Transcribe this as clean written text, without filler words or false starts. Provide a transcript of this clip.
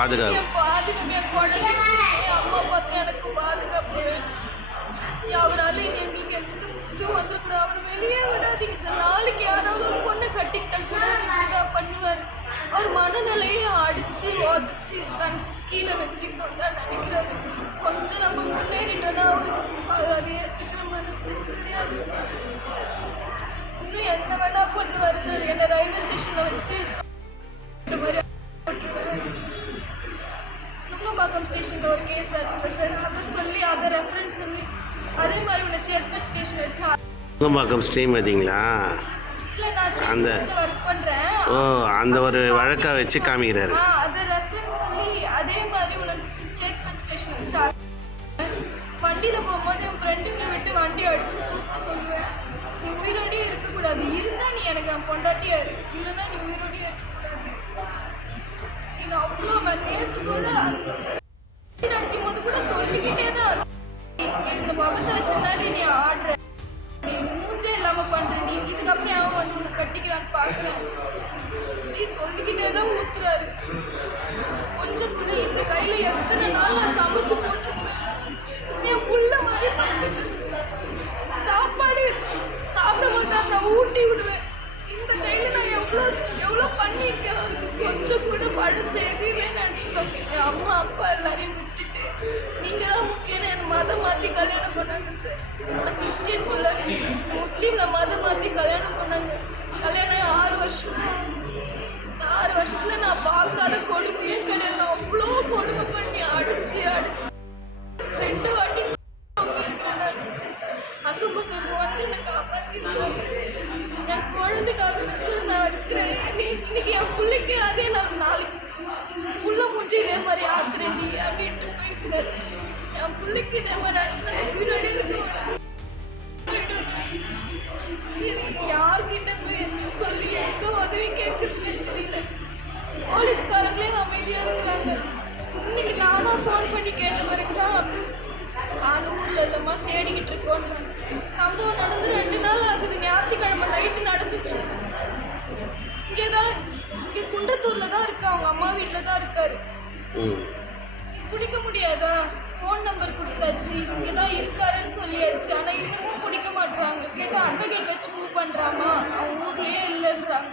பாதுகாப்பு. என் பாதுகாப்பு, என் குழந்தைக்கு, என் அம்மா அப்பாவுக்கு எனக்கு பாதுகாப்பு. அவரால் எங்களுக்கு எந்த இதுவும் வந்துடக்கூடாது. அவர் வெளியே விடாதீங்க சார். நாளைக்கு யாராவது ஒரு பொண்ணை கட்டிக்கிட்டா கூட இப்படிதான் பண்ணுவார். அவர் மனநிலையை அடித்து உதச்சி தனக்கு கீழே வச்சுக்கணும் தான் நினைக்கிறாரு. கொஞ்சம் நம்ம முன்னேறிட்டோன்னா அவருக்கு அது ஏற்றுக்கிற மனசு கிடையாது. இன்னும் என்ன வேணா பண்ணுவார் சார். என்னை ரயில்வே ஸ்டேஷனில் வச்சு மாதிரி நுங்கம்பாக்கம் ஸ்டேஷனில் ஒரு கேஸ் ஆச்சுல்ல சார், அதை சொல்லி அதை ரெஃபரன்ஸ் சொல்லி அதே மாதிரி உன்னை சேத்பட் ஸ்டேஷன் வச்சு நுங்கம்பாக்கம் ஸ்ரீமதிங்களா? இல்லை, நான் சேத்பட்டில் ஒர்க் பண்ணுறேன். ஓ, அந்த ஒரு வழக்கை வச்சு காமிக்கிறாரு. அதை ரெஃபரன்ஸ் சொல்லி அதே மாதிரி உன்னை சேத்பட் ஸ்டேஷன் வச்சு வண்டியில் போகும்போது என் ஃப்ரெண்டுங்களை விட்டு வண்டி அடித்து கொடுக்க சொல்லுவேன். நீ உயிரோடையே இருக்கக்கூடாது. இருந்தால் நீ எனக்கு என் பொண்டாட்டியா இருக்கு, இல்லைன்னா நீ உயிரோடையே இருக்கக்கூடாது. நீ அவ்வளோ நேற்று கூட அடிக்கும் போது கூட சொல்லிக்கிட்டே தான் இந்த முகத்தை வச்சுருந்தாடி நீ ஆடுற, நீ மூஞ்சே இல்லாமல் பண்ணுற, நீ இதுக்கப்புறம் அவன் வந்து உன்னை கட்டிக்கிறான்னு பார்க்குறேன். நீ சொல்லிக்கிட்டே தான் ஊத்துறாரு. கொஞ்சம் கூட இந்த கையில் எத்தனை நாள் நான் சமைச்சு போட்டுருவேன். என் புள்ள மாதிரி பண்ணிட்டு சாப்பாடு சாப்பிட மாட்டேன், நான் ஊட்டி விடுவேன். இந்த கையில் நான் எவ்வளோ பண்ணியிருக்கேன். அவருக்கு கொஞ்சம் கூட பழசு எதுவுமே நினச்சிப்பேன். என் அம்மா அப்பா எல்லாரையும் விட்டுட்டு நீங்கள் தான் முக்கியம் என் மதம் மாற்றி கல்யாணம் பண்ணாங்க சார். நான் கிறிஸ்டின் புள்ள, முஸ்லீமில் மதம் மாற்றி கல்யாணம் பண்ணாங்க. கல்யாணம் 6 வருஷம். 6 வருஷத்தில் நான் பார்க்காத கொடுமையே கிடையாது. அவ்வளோ கொடுமை பண்ணி அடிச்சு 2 வாட்டி இருக்கிறேன் நான். அக்கம் பக்கம் வந்து என்னை காப்பாற்றிருக்காங்க. என் குழந்தைக்காக சார் நான் இருக்கிறேன். இன்னைக்கு என் பிள்ளைக்கு அதே நான் நாளைக்கு புள்ள மூஞ்சி இதே மாதிரி ஆக்குறேன்டி அப்படின்ட்டு போயிருக்கிறாரு. என் பிள்ளைக்கு இதே மாதிரி ஆச்சுன்னா உயிரோடே இருக்கு. யார்கிட்ட போய் என்ன சொல்லி எந்த உதவி கேட்குறதுன்னு தெரியல. போலீஸ்காரங்களே அமைதியாக இருக்கிறாங்க. இன்னைக்கு நானும் ஃபோன் பண்ணி கேட்ட பிறகு தான் ஆளு ஊரில் இல்லைம்மா தேடிக்கிட்டு இருக்கோம். சம்பவம் நடந்து 2 நாள் ஆகுது. ஞாயிற்றுக்கிழமை நைட்டு நடந்துச்சு. இங்கே குன்றத்தூரில் தான் இருக்கு. அவங்க அம்மா வீட்டில் தான் இருக்காரு. பிடிக்க முடியாதா? ஃபோன் நம்பர் கொடுத்தாச்சு, இங்கே தான் இருக்காருன்னு சொல்லியாச்சு. ஆனால் இன்னமும் பிடிக்க மாட்டுறாங்க. கேட்டால் அட்வொகேட் வச்சு மூவ் பண்ணுறாமா, அவங்க ஊர்லேயே இல்லைன்றாங்க.